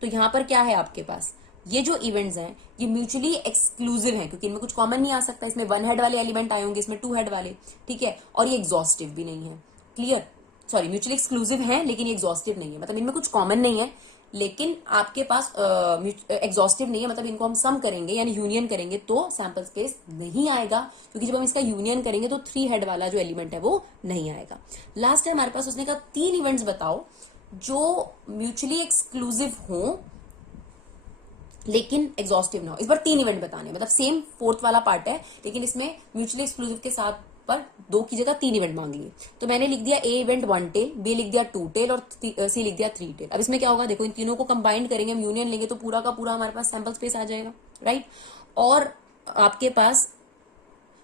तो यहां पर क्या है आपके पास? ये जो इवेंट्स हैं ये म्यूचुअली एक्सक्लूसिव हैं क्योंकि इनमें कुछ कॉमन नहीं आ सकता। इसमें 1 हेड वाले एलिमेंट आए होंगे, इसमें 2 हेड वाले, ठीक है, और ये एग्जॉस्टिव भी नहीं है। क्लियर। सॉरी, म्यूचुअली एक्सक्लूसिव है लेकिन ये एग्जॉस्टिव नहीं है, मतलब इनमें कुछ कॉमन नहीं है लेकिन आपके पास एग्जॉस्टिव नहीं है, मतलब इनको हम सम करेंगे यानी यूनियन करेंगे तो सैंपल स्पेस नहीं आएगा, क्योंकि जब हम इसका यूनियन करेंगे तो 3 हेड वाला जो एलिमेंट है वो नहीं आएगा। लास्ट है हमारे पास, उसने कहा 3 इवेंट्स बताओ जो म्यूचुअली एक्सक्लूसिव हो लेकिन एग्जॉस्टिव ना हो। इस बार 3 इवेंट बताने, मतलब सेम फोर्थ वाला पार्ट है लेकिन इसमें म्यूचुअली एक्सक्लूसिव के साथ पर 2 की जगह 3 इवेंट मांग लिए। तो मैंने लिख दिया ए इवेंट 1 टेल, बी लिख दिया 2 टेल और सी लिख दिया 3 टेल। अब इसमें क्या होगा? देखो इन तीनों को कंबाइन करेंगे, हम यूनियन लेंगे तो पूरा का पूरा हमारे पास सैंपल स्पेस आ जाएगा। राइट, और आपके पास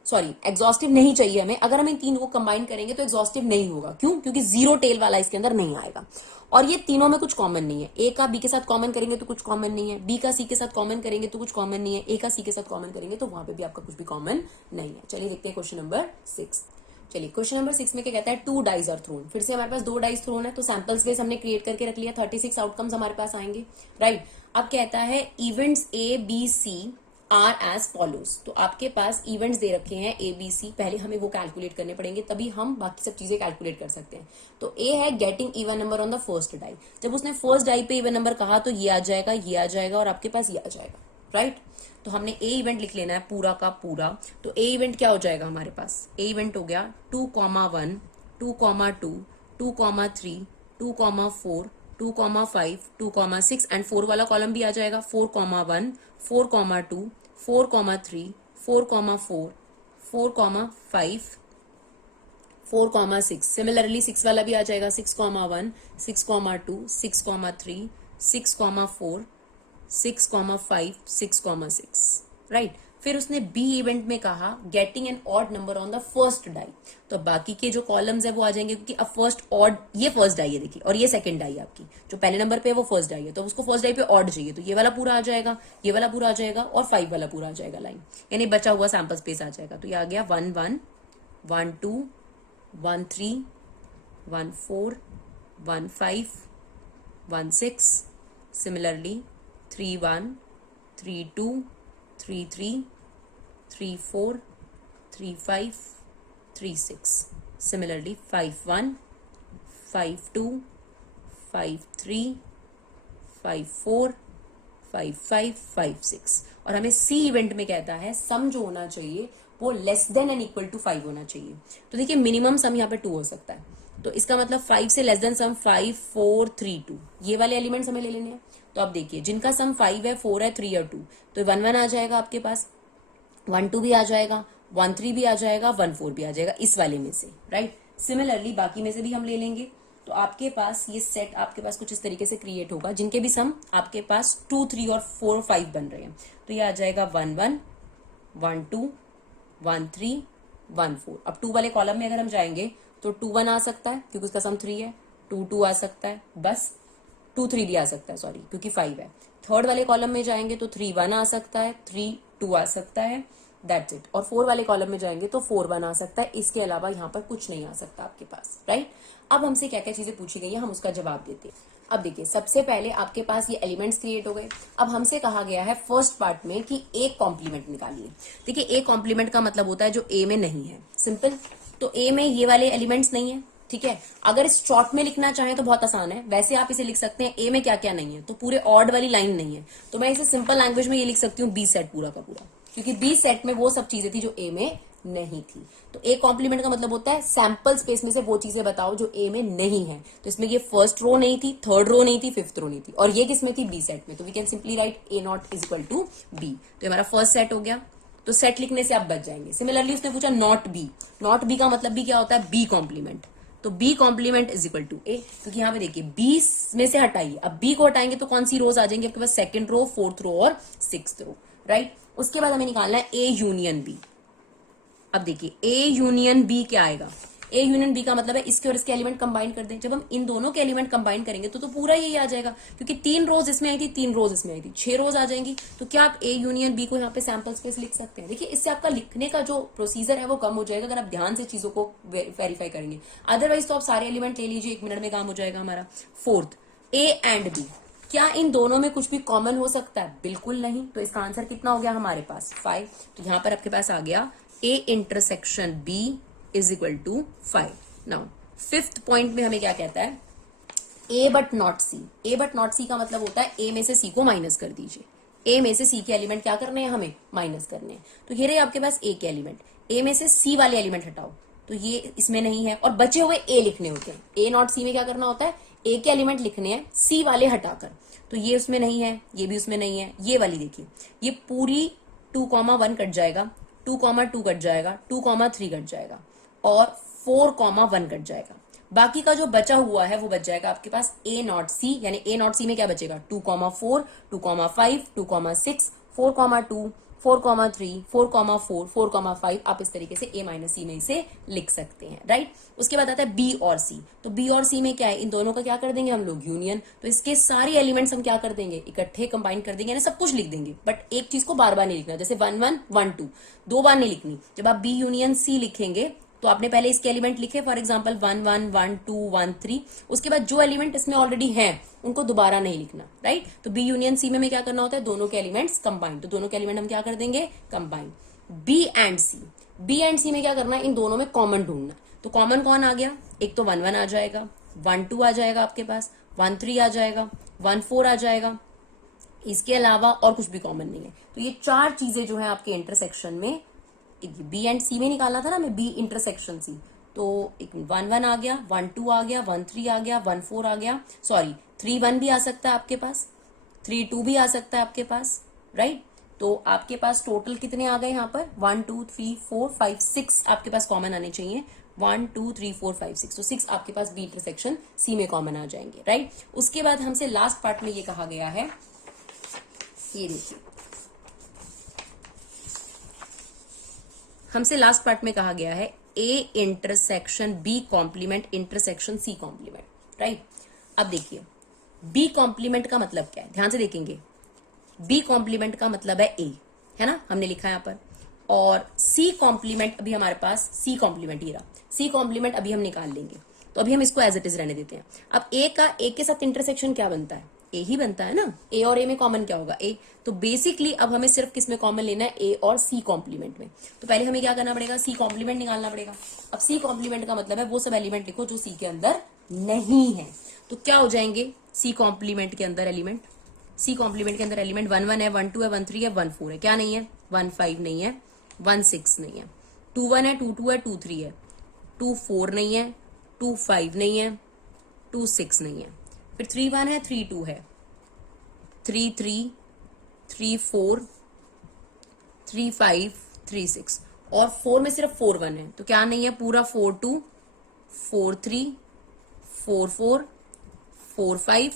सॉरी एग्जॉस्टिव नहीं चाहिए हमें। अगर हम इन तीन को कंबाइन करेंगे तो एग्जॉस्टिव नहीं होगा। क्यों? क्योंकि 0 टेल वाला इसके अंदर नहीं आएगा, और ये तीनों में कुछ कॉमन नहीं है। ए का बी के साथ कॉमन करेंगे तो कुछ कॉमन नहीं है, बी का सी के साथ कॉमन करेंगे तो कुछ कॉमन नहीं है, ए का सी के साथ कॉमन करेंगे तो वहां पे भी आपका कुछ भी कॉमन नहीं है। चलिए देखते हैं क्वेश्चन नंबर 6। चलिए क्वेश्चन नंबर 6 में क्या कहता है? 2 डाइज आर थ्रोन। फिर से हमारे पास 2 डाइज थ्रोन है, तो सैंपल स्पेस हमने क्रिएट करके रख लिया। 36 आउटकम्स हमारे पास आएंगे। राइट, अब कहता है events A B C are as follows. तो आपके पास इवेंट्स दे रखे हैं ए बी सी, पहले हमें वो कैलकुलेट करने पड़ेंगे तभी हम बाकी सब चीजें कैलकुलेट कर सकते हैं। तो ए है getting even number on the first die. जब उसने फर्स्ट डाई पे इवन नंबर कहा तो ये आ जाएगा, ये आ जाएगा और आपके पास ये आ जाएगा। राइट, तो हमने ए इवेंट लिख लेना है पूरा का पूरा। तो ए इवेंट क्या हो जाएगा हमारे पास? ए इवेंट हो गया 2,1, 2,2, 2,3, 2,4, 2,5, 2,6 एंड 4 वाला कॉलम भी आ जाएगा। 4,1, 4,2, 4,3, 4,4, 4,5, 4,6। सिमिलरली 6 वाला भी आ जाएगा। 6,1, 6,2, 6,3, 6,4, 6,5, 6,6। राइट, फिर उसने बी इवेंट में कहा getting an odd number on the first die. तो बाकी के जो कॉलम्स है वो आ जाएंगे क्योंकि अब फर्स्ट ऑड, ये फर्स्ट डाई है देखिए, और ये सेकंड डाई है आपकी। जो पहले नंबर पे है वो फर्स्ट डाई है, तो उसको फर्स्ट डाई पे ऑड चाहिए, तो ये वाला पूरा आ जाएगा, ये वाला पूरा आ जाएगा और 5 वाला पूरा आ जाएगा लाइन, यानी बचा हुआ सैंपल स्पेस आ जाएगा। तो ये आ गया 1 1 1 2 1 3 1 4 1 5 1 6। सिमिलरली 3 1 3 2 3 3 3 4 3 5 3 6। Similarly 5 1 5 2 5 3 5 4 5 5 5 6। और हमें सी इवेंट में कहता है सम जो होना चाहिए वो less than and equal to 5 होना चाहिए। तो देखिए मिनिमम सम यहाँ पे 2 हो सकता है, तो इसका मतलब 5 से लेस देन सम 5 4 3 2, ये वाले एलिमेंट्स हमें ले लेने हैं। तो अब देखिए जिनका सम 5 है, 4 है, 3 और 2, तो 1 1 आ जाएगा आपके पास, 1 2 भी आ जाएगा, 1 3 भी आ जाएगा, 1 4 भी आ जाएगा इस वाले में से। राइट, सिमिलरली बाकी में से भी हम ले लेंगे। तो आपके पास ये सेट आपके पास कुछ इस तरीके से क्रिएट होगा जिनके भी सम आपके पास 2 3 और 4 5 बन रहे हैं। तो ये आ जाएगा 1 1 1 2 1 3 1 4। अब 2 वाले कॉलम में अगर हम जाएंगे तो 2 1 आ सकता है क्योंकि उसका सम 3 है, 2 2 आ सकता है, बस 2 3 भी आ सकता है, सॉरी, क्योंकि 5 है। थर्ड वाले कॉलम में जाएंगे तो 3 1 आ सकता है, 3 2 आ सकता है, दैट्स इट। और 4 वाले कॉलम में जाएंगे तो 4 1 आ सकता है, इसके अलावा यहाँ पर कुछ नहीं आ सकता आपके पास, राइट। अब हमसे क्या क्या चीजें पूछी गई है, हम उसका जवाब देते हैं। अब देखिए, सबसे पहले आपके पास ये एलिमेंट्स क्रिएट हो गए। अब हमसे कहा गया है फर्स्ट पार्ट में कि एक कॉम्प्लीमेंट निकालिए। देखिए, एक कॉम्प्लीमेंट का मतलब होता है जो ए में नहीं है, सिंपल। तो ए में ये वाले एलिमेंट्स नहीं है, ठीक है। अगर इस शॉर्ट में लिखना चाहें तो बहुत आसान है, वैसे आप इसे लिख सकते हैं ए में क्या क्या नहीं है, तो पूरे ऑड वाली लाइन नहीं है, तो मैं इसे सिंपल लैंग्वेज में ये लिख सकती हूँ बी सेट पूरा का पूरा, क्योंकि बी सेट में वो सब चीजें थी जो ए में नहीं थी। तो ए कॉम्प्लीमेंट का मतलब होता है सैंपल स्पेस में से वो चीजें बताओ जो ए में नहीं है। तो इसमें ये फर्स्ट रो नहीं थी, थर्ड रो नहीं थी, फिफ्थ रो नहीं थी, और ये किसमें थी, बी सेट में। तो we can simply write A not is equal to B. तो ये हमारा फर्स्ट सेट हो गया, तो सेट लिखने से आप बच जाएंगे। सिमिलरली उसने पूछा नॉट बी, नॉट बी का मतलब भी क्या होता है, बी कॉम्प्लीमेंट। तो B complement is equal to A, क्योंकि यहाँ पे देखिए बी में से हटाइए, अब बी को हटाएंगे तो कौन सी रोज आ जाएंगे आपके पास, सेकंड रो, फोर्थ रो और सिक्स्थ रो, राइट। उसके बाद हमें निकालना है ए यूनियन बी। अब देखिए ए यूनियन बी क्या आएगा, ए यूनियन बी का मतलब है इसके और इसके एलिमेंट कंबाइन कर दें। जब हम इन दोनों के एलिमेंट कंबाइन करेंगे तो पूरा यही आ जाएगा, क्योंकि 3 रोज इसमें आई थी, 3 रोज इसमें आई थी, 6 रोज आ जाएंगी। तो क्या आप ए यूनियन बी को यहाँ पे सैंपल स्पेस लिख सकते हैं। देखिए, इससे आपका लिखने का जो प्रोसीजर है वो कम हो जाएगा अगर आप ध्यान से चीजों को वेरीफाई करेंगे। अदरवाइज तो आप सारे एलिमेंट ले लीजिए, 1 मिनट में काम हो जाएगा हमारा। फोर्थ, ए एंड बी, क्या इन दोनों में कुछ भी कॉमन हो सकता है, बिल्कुल नहीं। तो इसका आंसर कितना हो गया हमारे पास, 5। तो यहां पर आपके पास आ गया A intersection B is equal to 5। Now fifth point में हमें क्या कहता है, A but not C. A but not C का मतलब होता है ए में से सी को माइनस कर दीजिए। ए में से सी के एलिमेंट क्या करने हैं, हमें माइनस करने हैं। तो ये रहे आपके पास ए के एलिमेंट, ए में से सी वाले एलिमेंट हटाओ, तो ये इसमें नहीं है, और बचे हुए ए लिखने होते हैं। ए नॉट सी में क्या करना होता है, ए के एलिमेंट लिखने हैं सी वाले हटाकर। तो ये उसमें नहीं है, ये भी उसमें नहीं है, ये वाली देखिए, ये पूरी 2,1 कट जाएगा, 2,2 कट जाएगा, 2,3 कट जाएगा, और 4,1 कट जाएगा। बाकी का जो बचा हुआ है वो बच जाएगा आपके पास ए नॉट सी, यानी ए नॉट सी में क्या बचेगा, 2,4, 2,5, 2,6, 4,2, 4,3, 4,4, 4,5। आप इस तरीके से ए माइनस सी में इसे लिख सकते हैं, राइट। उसके बाद आता है बी और सी। तो बी और सी में क्या है, इन दोनों का क्या कर देंगे हम लोग, यूनियन। तो इसके सारे एलिमेंट्स हम क्या कर देंगे, इकट्ठे कंबाइन कर देंगे, यानी सब कुछ लिख देंगे, बट एक चीज को बार बार नहीं लिखना। जैसे 1 1 1 2 2 बार नहीं लिखनी। जब आप बी यूनियन सी लिखेंगे तो आपने पहले इसके एलिमेंट लिखे, फॉर एग्जांपल 1 1 1 2 1 3, उसके बाद जो एलिमेंट इसमें ऑलरेडी हैं उनको दोबारा नहीं लिखना, राइट। तो बी यूनियन सी में क्या करना होता है, दोनों के एलिमेंट्स कंबाइन। तो दोनों के एलिमेंट हम क्या कर देंगे, combine. B and C, B and C में क्या करना है, इन दोनों में कॉमन ढूंढना। तो कॉमन कौन आ गया, एक तो 1 1 आ जाएगा, 1 2 आ जाएगा आपके पास, 1 3 आ जाएगा, 1 4 आ जाएगा, इसके अलावा और कुछ भी कॉमन नहीं है। तो ये 4 चीजें जो है आपके इंटरसेक्शन में, बी एंड सी में निकालना था ना हमें, बी इंटरसेक्शन सी। तो एक 1 1 आ गया, 1 2 आ गया, 1 3 आ गया, 1 4 आ गया, सॉरी 3 1 भी आ सकता है आपके पास, 3 2 भी आ सकता है आपके पास, राइट। तो आपके पास टोटल कितने आ गए यहाँ पर, 1 2 3 4 5 6 आपके पास कॉमन आने चाहिए, 1 2 3 4 5 6। तो 6 आपके पास बी इंटरसेक्शन सी में कॉमन आ जाएंगे, राइट। उसके बाद हमसे लास्ट पार्ट में ये कहा गया है, ये देखिए, हमसे लास्ट पार्ट में कहा गया है A intersection B complement intersection C complement, right. अब देखिए, बी कॉम्प्लीमेंट का मतलब क्या है, ध्यान से देखेंगे। बी कॉम्प्लीमेंट का मतलब है ए, है ना, हमने लिखा है यहाँ पर। और सी कॉम्प्लीमेंट अभी हमारे पास, सी कॉम्प्लीमेंट ही रहा, सी कॉम्प्लीमेंट अभी हम निकाल लेंगे। तो अभी हम इसको एज इट इज रहने देते हैं। अब ए का ए के साथ इंटरसेक्शन क्या बनता है, ए ही बनता है ना। ए और ए में कॉमन क्या होगा, ए। तो बेसिकली अब हमें सिर्फ किस में कॉमन लेना है, ए और सी कॉम्प्लीमेंट में। तो पहले हमें क्या करना पड़ेगा, सी कॉम्प्लीमेंट निकालना पड़ेगा। अब सी कॉम्प्लीमेंट का मतलब है वो सब एलिमेंट लिखो जो सी के अंदर नहीं है। तो क्या हो जाएंगे सी कॉम्प्लीमेंट के अंदर एलिमेंट, सी कॉम्प्लीमेंट के अंदर एलिमेंट 1 1 है, 1 2 है, 1 3 है, 1 4 है, क्या नहीं है, 1 5 नहीं है, 1 6 नहीं है, 2 1 है, 2 2 है, 2 3 है, 2 4 नहीं है, 2 5 नहीं है, 2 6 नहीं है, फिर 3 1 है, 3 2 है, 3 3 3 4 3 5 3 6, और 4 में सिर्फ 4 1 है, तो क्या नहीं है, पूरा 4 2 4 3 4 4 4 5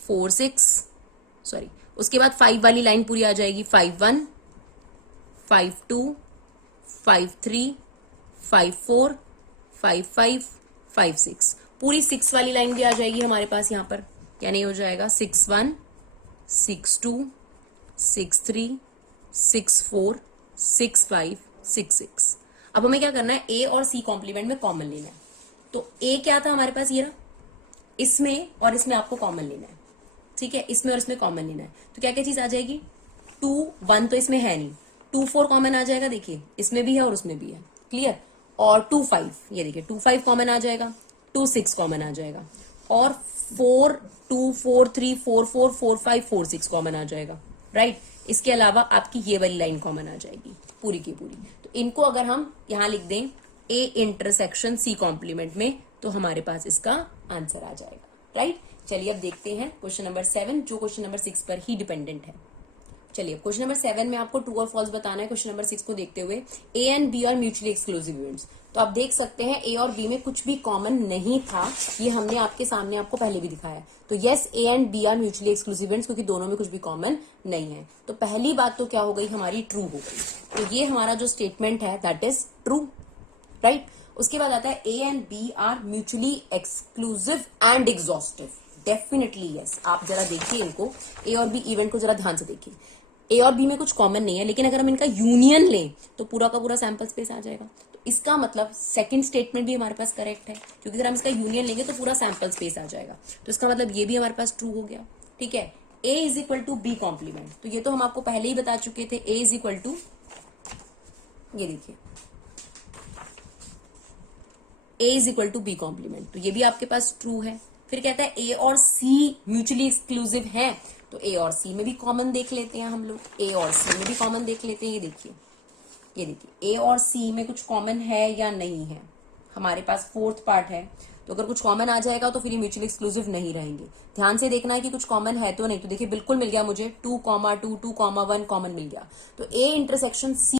4 6, सॉरी, उसके बाद 5 वाली लाइन पूरी आ जाएगी, 5 1 5 2 5 3 5 4 5 5 5 6, पूरी 6 वाली लाइन भी आ जाएगी हमारे पास यहाँ पर। यानी हो जाएगा 61, 62, 63, 64, 65, 66। अब हमें क्या करना है, ए और सी कॉम्प्लीमेंट में कॉमन लेना है। तो ए क्या था हमारे पास, ये रहा, इसमें और इसमें आपको कॉमन लेना है, ठीक है, इसमें और इसमें कॉमन लेना है। तो क्या क्या चीज आ जाएगी, 2 1 तो इसमें है नहीं, 2 4 कॉमन आ जाएगा, देखिए इसमें भी है और उसमें भी है, क्लियर। और 2 5, ये देखिए 2 5 कॉमन आ जाएगा, 2 6 कॉमन आ जाएगा, और 4 2 4 3 4 4 4 5 4 6 कॉमन आ जाएगा, राइट। इसके अलावा आपकी ये वाली लाइन कॉमन आ जाएगी पूरी की पूरी। तो इनको अगर हम यहां लिख दें ए इंटरसेक्शन सी कॉम्प्लीमेंट में, तो हमारे पास इसका आंसर आ जाएगा, राइट। चलिए अब देखते हैं क्वेश्चन नंबर 7, जो क्वेश्चन नंबर 6 पर ही डिपेंडेंट है। चलिए क्वेश्चन नंबर 7 में आपको ट्रू और फॉल्स बताना है। क्वेश्चन नंबर 6 को देखते हुए, A and B are mutually exclusive events. तो आप देख सकते हैं ए और बी में कुछ भी कॉमन नहीं था, ये हमने आपके सामने आपको पहले भी दिखाया। तो yes, A and B are mutually exclusive events, क्योंकि दोनों में कुछ भी कॉमन नहीं है। तो पहली बात तो क्या हो गई, हमारी ट्रू हो गई। तो ये हमारा जो स्टेटमेंट है दैट इज ट्रू, राइट। उसके बाद आता है A and B are mutually exclusive and exhaustive. Definitely yes. आप जरा देखिए इनको, ए और बी इवेंट को जरा ध्यान से देखिए। ए और बी में कुछ कॉमन नहीं है, लेकिन अगर हम इनका यूनियन लें तो पूरा का पूरा सैंपल स्पेस आ जाएगा। तो इसका मतलब सेकंड स्टेटमेंट भी हमारे पास करेक्ट है, क्योंकि अगर हम इसका यूनियन लेंगे तो पूरा सैंपल स्पेस आ जाएगा। तो इसका मतलब ये भी हमारे पास ट्रू हो गया, ठीक है। A is equal to B complement, तो ये तो हम आपको पहले ही बता चुके थे। ए इज इक्वल टू, ये देखिए, A is equal to B complement, तो ये भी आपके पास ट्रू है। फिर कहता है ए और सी म्यूचुअली एक्सक्लूसिव है, तो ए और सी में भी कॉमन देख लेते हैं हम लोग। ए और सी में भी कॉमन देख लेते हैं। ये देखिए, ये देखिए, ए और सी में कुछ कॉमन है या नहीं है। हमारे पास फोर्थ पार्ट है, तो अगर कुछ कॉमन आ जाएगा तो फिर ये म्यूचुअली एक्सक्लूसिव नहीं रहेंगे। ध्यान से देखना है कि कुछ कॉमन है तो नहीं। तो देखिए बिल्कुल मिल गया मुझे, 2, 2, 2, 1 कॉमन मिल गया। तो ए इंटरसेक्शन सी